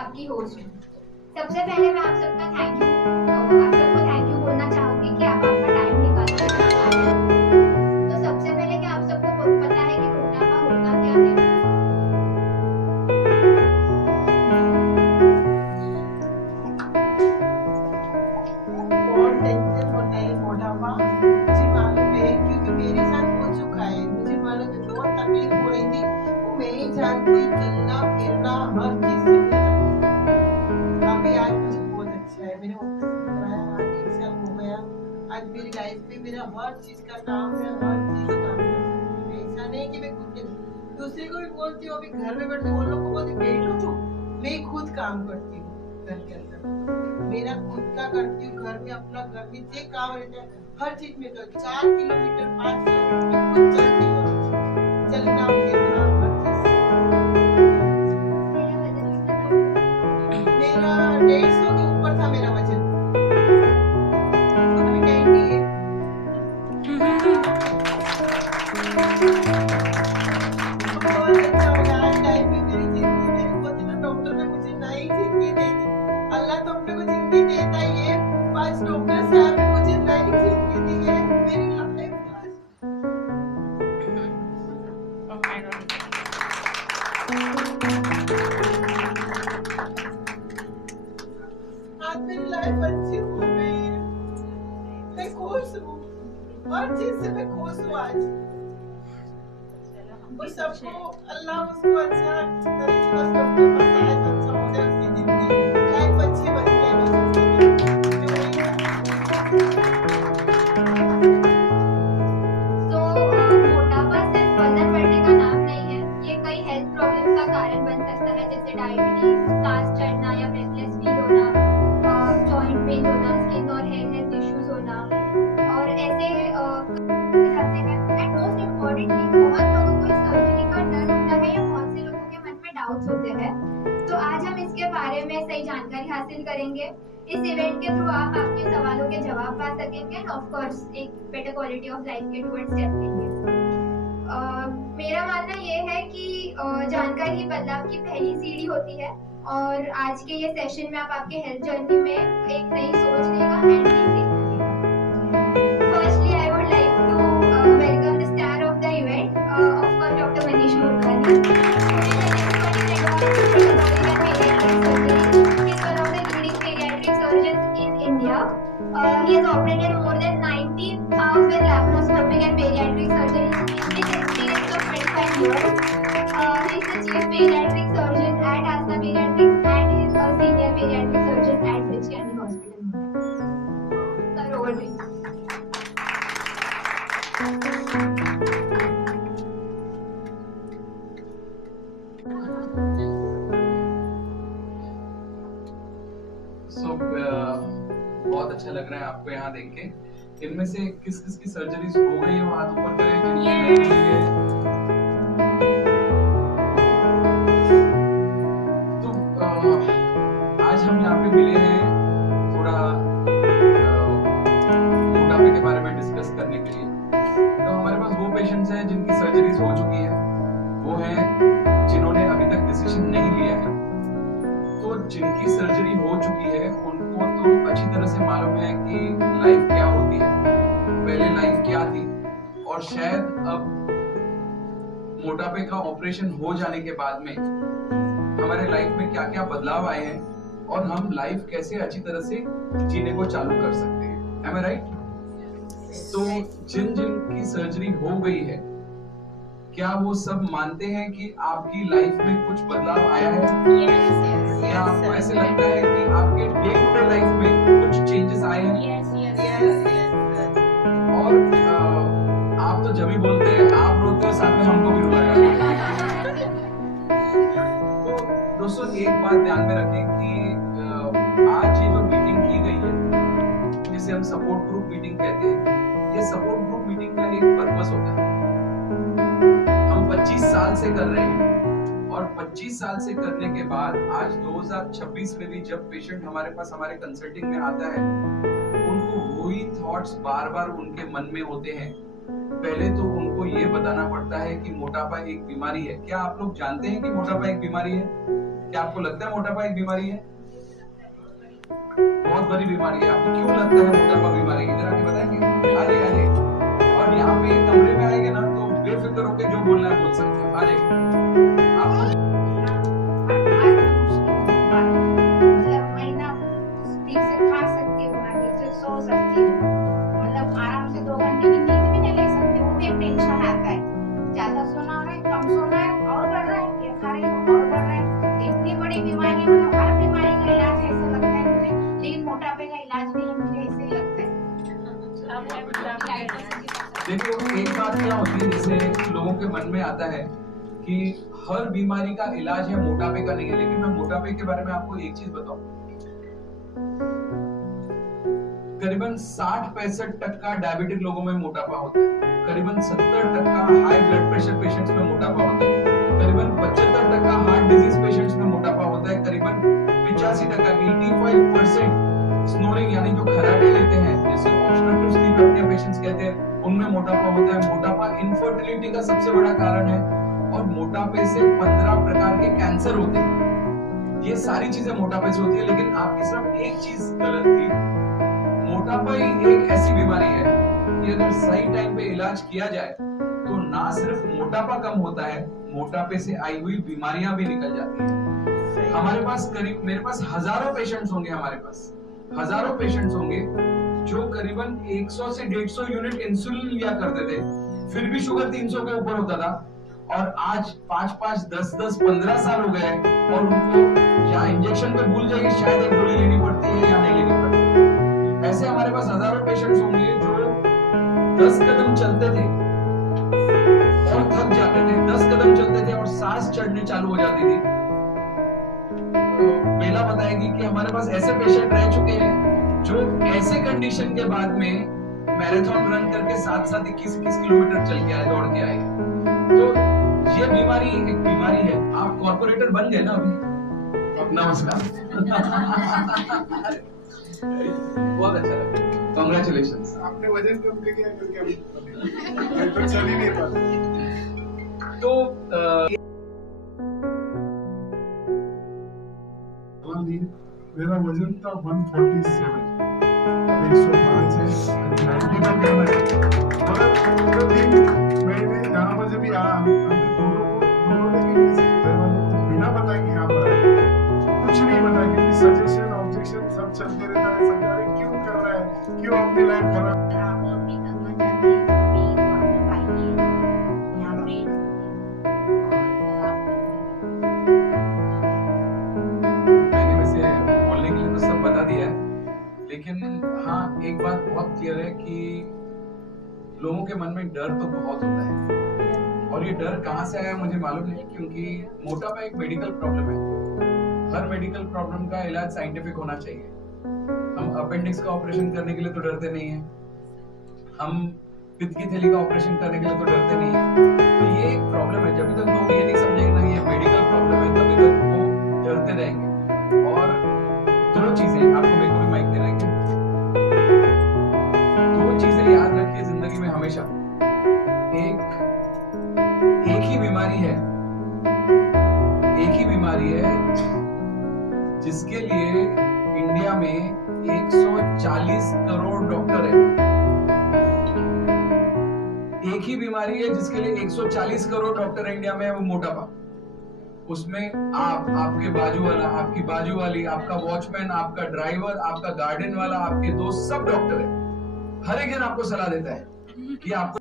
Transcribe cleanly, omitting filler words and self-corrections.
आपकी होस्ट हूँ। सबसे पहले मैं आप सबको थैंक यू बोलना चाहूंगी कि आप आपका टाइम निकाल के यहाँ आए हैं। तो सबसे पहले क्या आप सबको पता है कि मोटापा होता क्या है? बहुत डेंजर होता है मोटापा। मुझे मालूम है क्योंकि मेरे साथ हो चुका है। मुझे मालूम है बहुत तकलीफ हो रही थी। वो मैं ही जानती, चलना फिरना हर चीज से मुझे तकलीफ। अभी आज मुझे बहुत अच्छा है। मैंने ऑपरेशन कराया, आज 1 साल हो गया। आज मेरी लाइफ में मेरा हर चीज का काम है, हर चीज काम कर सकती हूँ। ऐसा नहीं कि मैं खुद के दूसरे को भी बोलती हूँ, अभी घर में बैठते वो लोग को बोलती बैठो तू, मैं खुद काम करती हूँ घर के अंदर। मेरा खुद का करती हूँ, घर में अपना घर में जो काम रहता है हर चीज में कर 4 किलोमीटर 5 किलोमीटर में खुद चलती हूँ। चलना फिरना हर चीज। मेरा 150 के ऊपर था मेरा वजन। अभी 90 है। बहुत अच्छा हो गया आज लाइफ में मेरी जिंदगी। मेरे को तो डॉक्टर ने मुझे नई जिंदगी दे दी। अल्लाह तो अपने को जिंदगी देता ही है। 5 डॉक्टर साहब ने मुझे नई जिंदगी दी है। मेरी लाइफ आज मेरी लाइफ अच्छी हो गई है। मैं खुश हूँ, हर चीज से मैं खुश हूँ आज। और सबको अल्लाह उसको अच्छा करे, बस डॉक्टर पास आए तो अच्छा हो जाए, उसकी जिंदगी लाइफ अच्छी बन जाए, बस उसकी मैं वही मोटापा सिर्फ वजन बढ़ने का नाम नहीं है। ये कई हेल्थ प्रॉब्लम्स का कारण बन सकता है, जैसे डायबिटीज, सांस चढ़ना या ब्रेथलेस फील होना, जॉइंट पेन होना, स्किन और हेल्थ इश्यूज होना, और ऐसे जाते हैं। एंड मोस्ट इम्पोर्टेंटली बहुत लोगों को इस सर्जरी का डर होता है या बहुत से लोगों के मन में डाउट्स होते हैं। तो आज हम इसके बारे में सही जानकारी हासिल करेंगे। इस इवेंट के थ्रू आप आपके सवालों के जवाब पा सकेंगे एंड ऑफ कोर्स एक बेटर क्वालिटी ऑफ लाइफ के टुवर्ड्स स्टेप लेंगे। मेरा मानना ये है कि जानकारी ही बदलाव की पहली सीढ़ी होती है, और आज के ये सेशन में आप आपके हेल्थ जर्नी में एक नई सोच देगा एंड नई देखने देगा। Firstly, I would like to welcome the star of the event, of course, Dr. Manish Murghani. Today's expert in advanced metabolic and pediatric surgery. He is one of the leading pediatric surgeons in India. He has operated more than 90,000 laparoscopic and pediatric surgeries with experience of 25 years. He is the chief pediatric surgeon at Asna Pediatrics and is a senior pediatric surgeon at Bridge Candy Hospital, Mumbai. Sir, over to you. बहुत अच्छा लग रहा है आपको यहाँ देख के। इनमें से किस किस की सर्जरीज हो गई है वो हाथ ऊपर करें, जिनकी नहीं हुई है। तो आज हम यहाँ पे मिले हैं थोड़ा मोटापे के बारे में डिस्कस करने के लिए। तो हमारे पास वो पेशेंट्स हैं जिनकी सर्जरीज हो चुकी है, वो हैं जिन्होंने अभी तक डिसीजन नहीं लिया है। तो जिनकी सर्जरी हो चुकी है उनको तो अच्छी तरह से मालूम है कि लाइफ क्या होती है, पहले लाइफ क्या थी, और शायद अब मोटापे का ऑपरेशन हो जाने के बाद में हमारे लाइफ में क्या क्या बदलाव आए हैं और हम लाइफ कैसे अच्छी तरह से जीने को चालू कर सकते हैं। Am I right? तो जिन जिन की सर्जरी हो गई है, क्या वो सब मानते हैं कि आपकी लाइफ में कुछ बदलाव आया है? या आपको ऐसे लगता है कि आपके डे टू डे लाइफ में कुछ चेंजेस आए हैं? और आप तो जब भी बोलते हैं, आप रोते हो, साथ में हमको भी रुलाया। तो दोस्तों एक बात ध्यान में रखें कि आज ये जो मीटिंग की गई है, जिसे हम सपोर्ट ग्रुप मीटिंग कहते हैं, ये सपोर्ट ग्रुप मीटिंग का एक पर्पस होता है। हम 25 साल से कर रहे हैं, और 25 साल से करने के बाद आज 2026 में भी जब पेशेंट हमारे पास हमारे कंसल्टिंग में आता है, उनको वही थॉट्स बार बार उनके मन में होते हैं पहले तो उनको ये बताना पड़ता है कि मोटापा एक बीमारी है। क्या आप लोग जानते हैं कि मोटापा एक बीमारी है? क्या आपको लगता है मोटापा एक बीमारी है? बहुत बड़ी बीमारी है। आपको क्यों लगता है मोटापा बीमारी? इधर आके बताएंगे। आ जाइए। और यहाँ पे कमरे में आएंगे ना तो बेफिक्र होकर जो बोलना है बोल सकते हो। आ जाइए। देखिए, एक बात क्या होती है, जैसे लोगों के मन में आता है कि हर बीमारी का इलाज है, मोटापे का नहीं है। लेकिन मैं मोटापे के बारे में आपको एक चीज बताऊं, करीबन 60-65% डायबिटिक लोगों में मोटापा होता है, करीबन 70% हाई ब्लड प्रेशर पेशेंट्स में मोटापा होता है, करीबन 75% हार्ट डिजीज पेशेंट्स में मोटापा होता है, करीबन 85% 85% स्नोरिंग यानी जो खराटे लेते हैं, जैसे ऑब्स्ट्रक्टिव स्लीप एपनिया पेशेंट्स कहते हैं, उनमें मोटापा होता है। मोटापा इनफर्टिलिटी का सबसे बड़ा कारण है और मोटापे से 15 प्रकार के कैंसर होते हैं। ये सारी चीजें मोटापे से होती है। लेकिन आपकी सिर्फ एक चीज गलत थी, मोटापा ही एक ऐसी बीमारी है कि अगर सही टाइम पे इलाज किया जाए तो ना सिर्फ मोटापा कम होता है, मोटापे से आई हुई बीमारियां भी निकल जाती हैं। हमारे पास करीब, मेरे पास हजारों पेशेंट्स होंगे, हमारे पास हजारों पेशेंट्स होंगे जो करीबन 100 से 150 यूनिट इंसुलिन लिया करते थे, फिर भी शुगर 300 के ऊपर होता था, और आज 5-5, 10-10, 15 साल हो गए और उनको या इंजेक्शन पे भूल जाएगी, शायद एक गोली लेनी पड़ती है या नहीं लेनी पड़ती। ऐसे हमारे पास हजारों पेशेंट्स होंगे जो 10 कदम चलते थे और थक जाते थे, 10 कदम चलते थे और सांस चढ़नी चालू हो जाती थी। तो बेला बताएगी कि हमारे पास ऐसे पेशेंट रह चुके हैं जो ऐसे कंडीशन के बाद में मैराथन रन करके 7-7, 21-21 किलोमीटर चल के आए, दौड़ के आए। तो ये बीमारी एक बीमारी है। आप कॉर्पोरेटर बन गए ना अभी? नमस्कार। बहुत अच्छा लगा, कांग्रेचुलेशंस। आपने वजन कम किया करके तो चल ही नहीं पाता। तो मेरा वजन था 147, अब 105 है, 90 में करना है। मगर 3 महीने जहाँ मुझे भी आया, हमने दोनों लेकिन किसी घर वालों को बिना बताए कि यहाँ पर आए, कुछ नहीं बताया, क्योंकि सजेशन ऑब्जेक्शन सब चलते रहता है। समझा रहे क्यों कर रहा है, क्यों अपनी लाइफ खराब। लेकिन हाँ, एक बात बहुत क्लियर है कि लोगों के मन में डर तो बहुत होता है, और ये डर कहाँ से आया मुझे मालूम नहीं, क्योंकि मोटापा एक मेडिकल प्रॉब्लम है। हर मेडिकल प्रॉब्लम का इलाज साइंटिफिक होना चाहिए। हम अपेंडिक्स का ऑपरेशन करने के लिए तो डरते नहीं है, हम पित्त की थैली का ऑपरेशन करने के लिए तो डरते नहीं है। तो ये एक प्रॉब्लम है। जब तक लोग ये नहीं समझेंगे ना ये मेडिकल प्रॉब्लम है, तभी तक वो डरते रहेंगे। और दो चीजें आपको, मेरे को भी माइक देना है, दो चीजें याद रखिए जिंदगी में हमेशा। एक ही बीमारी है, एक ही बीमारी है जिसके लिए इंडिया में 140 करोड़ डॉक्टर है। एक ही बीमारी है जिसके लिए 140 करोड़ डॉक्टर इंडिया में है, वो मोटापा। उसमें आप, आपके बाजू वाला, आपकी बाजू वाली, आपका वॉचमैन, आपका ड्राइवर, आपका गार्डन वाला, आपके दोस्त, सब डॉक्टर है। हर एक जन आपको सलाह देता है कि आपको